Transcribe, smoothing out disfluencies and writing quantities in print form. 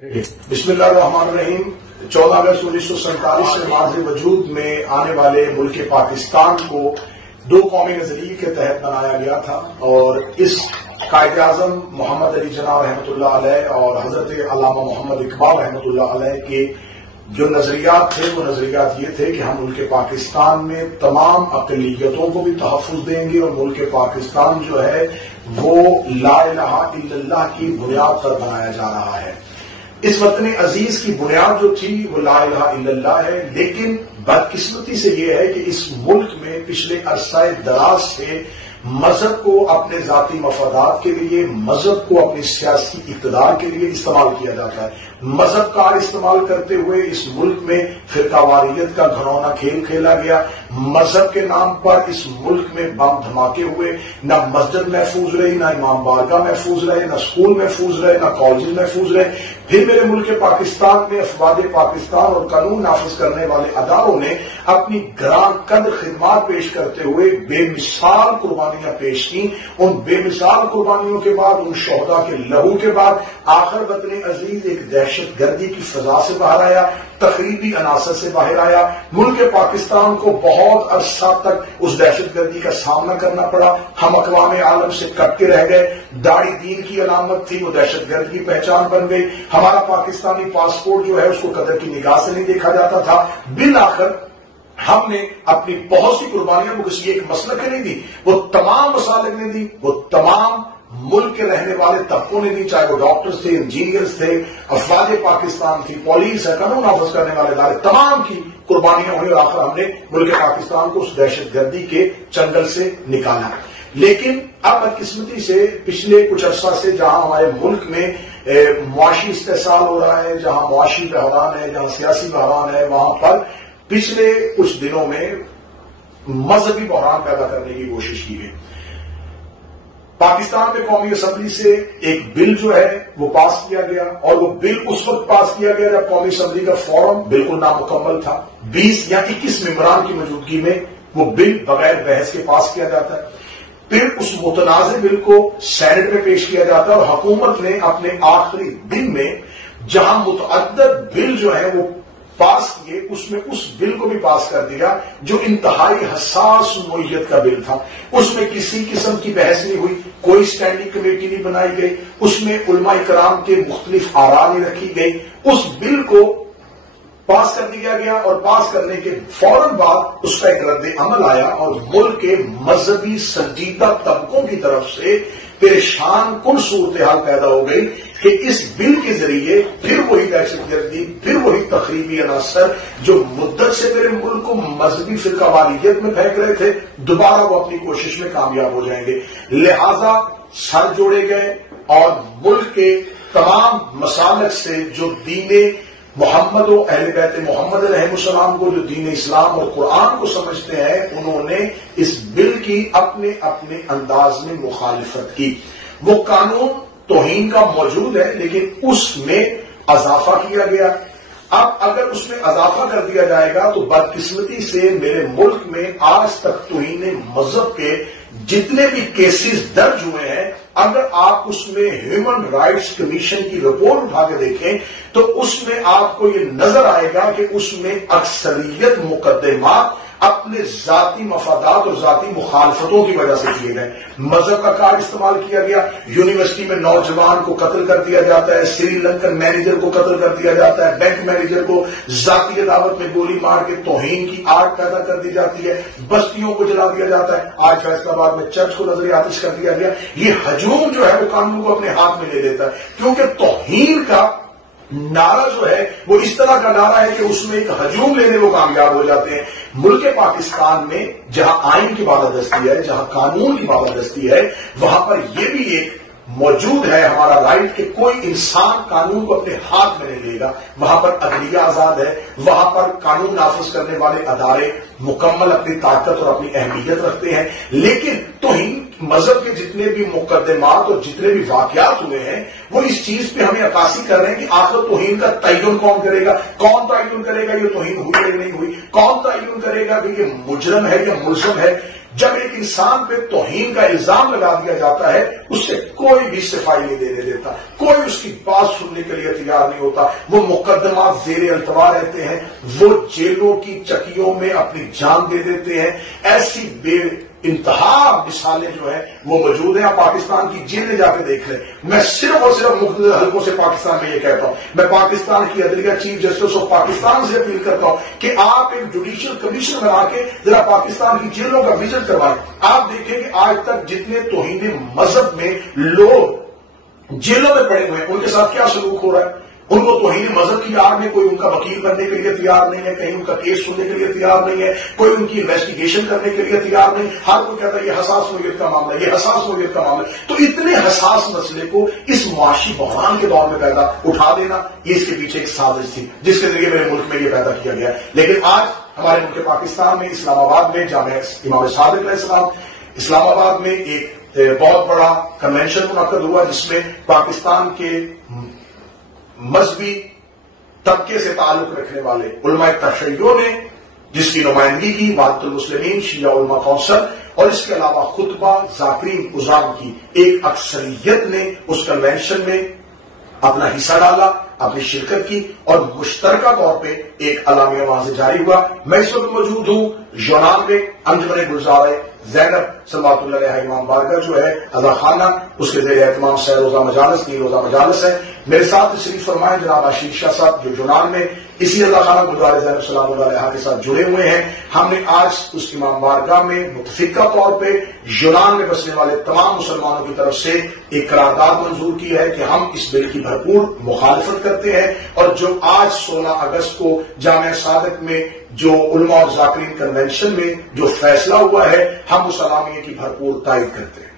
بسم اللہ الرحمن الرحیم 14 اگست 1947 سے ماض وجود میں آنے والے ملک پاکستان کو دو قومی نظریے کے تحت بنایا گیا تھا، اور اس قائد اعظم محمد علی جناح رحمۃ اللہ علیہ اور حضرت علامہ محمد اقبال رحمۃ اللہ علیہ کے جو نظریات تھے وہ نظریات یہ تھے کہ ہم ملک پاکستان میں تمام اقلیتوں کو بھی تحفظ دیں گے، اور ملک پاکستان جو ہے وہ لا الہ الا اللہ کی بنیاد پر بنایا جا رہا ہے۔ اس وطن عزیز کی بنیاد جو تھی وہ لا الہ الا اللہ ہے، لیکن بدقسمتی سے یہ ہے کہ اس ملک میں پچھلے عرصہ دراز سے مذہب کو اپنے ذاتی مفادات کے لیے، مذہب کو اپنی سیاسی اقتدار کے لیے استعمال کیا جاتا ہے۔ مذہب کا استعمال کرتے ہوئے اس ملک میں فرقہ واریت کا گھنونا کھیل کھیلا گیا۔ مذہب کے نام پر اس ملک میں بم دھماکے ہوئے، نہ مسجد محفوظ رہی، نہ امام بارگاہ محفوظ رہے، نہ اسکول محفوظ رہے، نہ کالج محفوظ رہے۔ پھر میرے ملک پاکستان میں افواج پاکستان اور قانون نافذ کرنے والے اداروں نے اپنی گراں قدر خدمات پیش کرتے ہوئے بے مثال قربانیاں پیش کی۔ ان بے مثال قربانیوں کے بعد، ان شہداء کے لہو کے بعد آخر وطن عزیز ایک دہشت گردی کی فضا سے باہر آیا، تخریبی عناصر سے باہر آیا۔ ملک پاکستان کو بہت عرصہ تک اس دہشت گردی کا سامنا کرنا پڑا۔ ہم اقوام عالم سے کٹ کے رہ گئے۔ داڑھی دین کی علامت تھی، وہ دہشت گرد کی پہچان بن گئی۔ ہمارا پاکستانی پاسپورٹ جو ہے اس کو قدر کی نگاہ سے نہیں دیکھا جاتا تھا۔ بالآخر ہم نے اپنی بہت سی قربانیاں وہ کسی ایک مسلک نے نہیں دی، وہ تمام مسالک نے دی، وہ تمام ملک کے رہنے والے طبقوں نے دی، چاہے وہ ڈاکٹرز تھے، انجینئرز تھے، افواج پاکستان تھی، پولیس ہے، قانون نافذ کرنے والے ادارے، تمام کی قربانیاں ہوئی، اور آخر ہم نے ملک پاکستان کو اس دہشت گردی کے چنگل سے نکالا۔ لیکن اب بدقسمتی سے پچھلے کچھ عرصہ سے جہاں ہمارے ملک میں معاشی استحصال ہو رہا ہے، جہاں معاشی بحران ہے، جہاں سیاسی بحران ہے، وہاں پر پچھلے کچھ دنوں میں مذہبی بحران پیدا کرنے کی کوشش کی گئی۔ پاکستان میں قومی اسمبلی سے ایک بل جو ہے وہ پاس کیا گیا، اور وہ بل اس وقت پاس کیا گیا جب قومی اسمبلی کا فورم بالکل نامکمل تھا۔ 20 یا 21 ممبران کی موجودگی میں وہ بل بغیر بحث کے پاس کیا جاتا ہے۔ پھر اس متنازع بل کو سینٹ میں پیش کیا جاتا ہے، اور حکومت نے اپنے آخری دن میں جہاں متعدد بل جو ہے وہ پاس کیے، اس میں اس بل کو بھی پاس کر دیا جو انتہائی حساس نوعیت کا بل تھا۔ اس میں کسی قسم کی بحث نہیں ہوئی، کوئی اسٹینڈنگ کمیٹی نہیں بنائی گئی، اس میں علماء کرام کے مختلف آراء نہیں رکھی گئی۔ اس بل کو پاس کر دیا گیا، اور پاس کرنے کے فوراً بعد اس کا ایک رد عمل آیا، اور ملک کے مذہبی سنجیدہ طبقوں کی طرف سے پریشان کن صورتحال پیدا ہو گئی کہ اس بل کے ذریعے پھر وہی دہشت گردی، پھر وہی تخریبی عناصر جو مدت سے میرے ملک کو مذہبی فرقہ واریت میں پھینک رہے تھے، دوبارہ وہ اپنی کوشش میں کامیاب ہو جائیں گے۔ لہذا سر جوڑے گئے، اور ملک کے تمام مسالک سے جو دین محمد و اہل بیت محمد علیہ السلام کو، جو دین اسلام اور قرآن کو سمجھتے ہیں، انہوں نے اس بل کی اپنے اپنے انداز میں مخالفت کی۔ وہ قانون توہین کا موجود ہے، لیکن اس میں اضافہ کیا گیا۔ اب اگر اس میں اضافہ کر دیا جائے گا تو بدقسمتی سے میرے ملک میں آج تک توہین مذہب کے جتنے بھی کیسز درج ہوئے ہیں، اگر آپ اس میں ہیومن رائٹس کمیشن کی رپورٹ اٹھا کے دیکھیں تو اس میں آپ کو یہ نظر آئے گا کہ اس میں اکثریت مقدمات اپنے ذاتی مفادات اور ذاتی مخالفتوں کی وجہ سے کیے گئے۔ مذہب کا کارڈ استعمال کیا گیا، یونیورسٹی میں نوجوان کو قتل کر دیا جاتا ہے، سری لنکن مینیجر کو قتل کر دیا جاتا ہے، بینک مینیجر کو ذاتی عداوت میں گولی مار کے توہین کی آگ پیدا کر دی جاتی ہے، بستیوں کو جلا دیا جاتا ہے۔ آج فیصل آباد میں چرچ کو نظر آتش کر دیا گیا۔ یہ ہجوم جو ہے وہ قانون کو اپنے ہاتھ میں لے لیتا ہے، کیونکہ توہین کا نعرہ جو ہے وہ اس طرح کا نعرہ ہے کہ اس میں ایک ہجوم لینے وہ کامیاب ہو جاتے ہیں۔ ملک پاکستان میں جہاں آئین کی بالادستی ہے، جہاں قانون کی بالادستی ہے، وہاں پر یہ بھی ایک موجود ہے ہمارا رائٹ کہ کوئی انسان قانون کو اپنے ہاتھ میں نہیں لے گا۔ وہاں پر عدلیہ آزاد ہے، وہاں پر قانون نافذ کرنے والے ادارے مکمل اپنی طاقت اور اپنی اہمیت رکھتے ہیں۔ لیکن توہین مذہب کے جتنے بھی مقدمات اور جتنے بھی واقعات ہوئے ہیں وہ اس چیز پہ ہمیں عکاسی کر رہے ہیں کہ آخر توہین کا تعین کون کرے گا، کون تعین کرے گا یہ توہین ہوئی یا نہیں ہوئی، کون تعین کرے گا کہ یہ مجرم ہے یا ملزم ہے۔ جب ایک انسان پہ توہین کا الزام لگا دیا جاتا ہے اس سے کوئی بھی صفائی نہیں دینے دیتا، کوئی اس کی بات سننے کے لیے تیار نہیں ہوتا، وہ مقدمات زیر التوا رہتے ہیں، وہ جیلوں کی چکیوں میں اپنی جان دے دیتے ہیں۔ ایسی بے انتہا مثالیں جو ہیں وہ موجود ہیں۔ آپ پاکستان کی جیلیں جا کے دیکھ لیں۔ میں صرف اور صرف مختلف حلقوں سے پاکستان میں یہ کہتا ہوں، میں پاکستان کی عدلیہ چیف جسٹس آف پاکستان سے اپیل کرتا ہوں کہ آپ ایک جوڈیشل کمیشن بنا کے ذرا پاکستان کی جیلوں کا وزٹ کروائیں۔ آپ دیکھیں کہ آج تک جتنے توہین مذہب میں لوگ جیلوں میں پڑے ہوئے ہیں ان کے ساتھ کیا سلوک ہو رہا ہے۔ ان کو توہین مذہب کی آڑ میں کوئی ان کا وکیل بننے کے لیے تیار نہیں ہے، کہیں ان کا کیس سننے کے لیے تیار نہیں ہے، کوئی ان کی انویسٹیگیشن کرنے کے لیے تیار نہیں، ہر کوئی کہتا ہے یہ حساس نوعیت کا معاملہ ہے، یہ حساس نوعیت کا معاملہ ہے۔ تو اتنے حساس مسئلے کو اس معاشی بحران کے دور میں پیدا اٹھا دینا، یہ اس کے پیچھے ایک سازش تھی جس کے ذریعے میرے ملک میں یہ پیدا کیا گیا ہے۔ لیکن آج ہمارے ملک پاکستان میں اسلام آباد میں جامعہ امام صادق علیہ السلام اسلام آباد میں ایک بہت بڑا کنونشن منعقد ہوا جس میں پاکستان کے مذہبی طبقے سے تعلق رکھنے والے علماء تشیع نے جس کی نمائندگی کی وحدت المسلمین شیعہ علماء کونسل اور اس کے علاوہ خطبہ ذاکرین عظام کی ایک اکثریت نے اس کنونشن میں اپنا حصہ ڈالا، اپنی شرکت کی اور مشترکہ طور پہ ایک اعلامیہ وہاں سے جاری ہوا۔ میں اس وقت موجود ہوں یونان میں انجمن گلزار زینب صلوات اللہ علیہ امام بارگاہ جو ہے ادا خانہ، اس کے زیر اہتمام 6 روزہ مجالس 3 روزہ مجالس ہے۔ میرے ساتھ تشریف فرمائے جناب آشیش شاہ صاحب جو یونان میں اسی اللہ خانہ گلزار زینب سلام اللہ علیہ کے ساتھ جڑے ہوئے ہیں۔ ہم نے آج اس امام بارگاہ میں متفقہ طور پہ یونان میں بسنے والے تمام مسلمانوں کی طرف سے ایک قرارداد منظور کی ہے کہ ہم اس بل کی بھرپور مخالفت کرتے ہیں، اور جو آج 16 اگست کو جامعہ صادق میں جو علماء اور ذاکرین کنونشن میں جو فیصلہ ہوا ہے ہم اس اعلامیے کی بھرپور تائید کرتے ہیں۔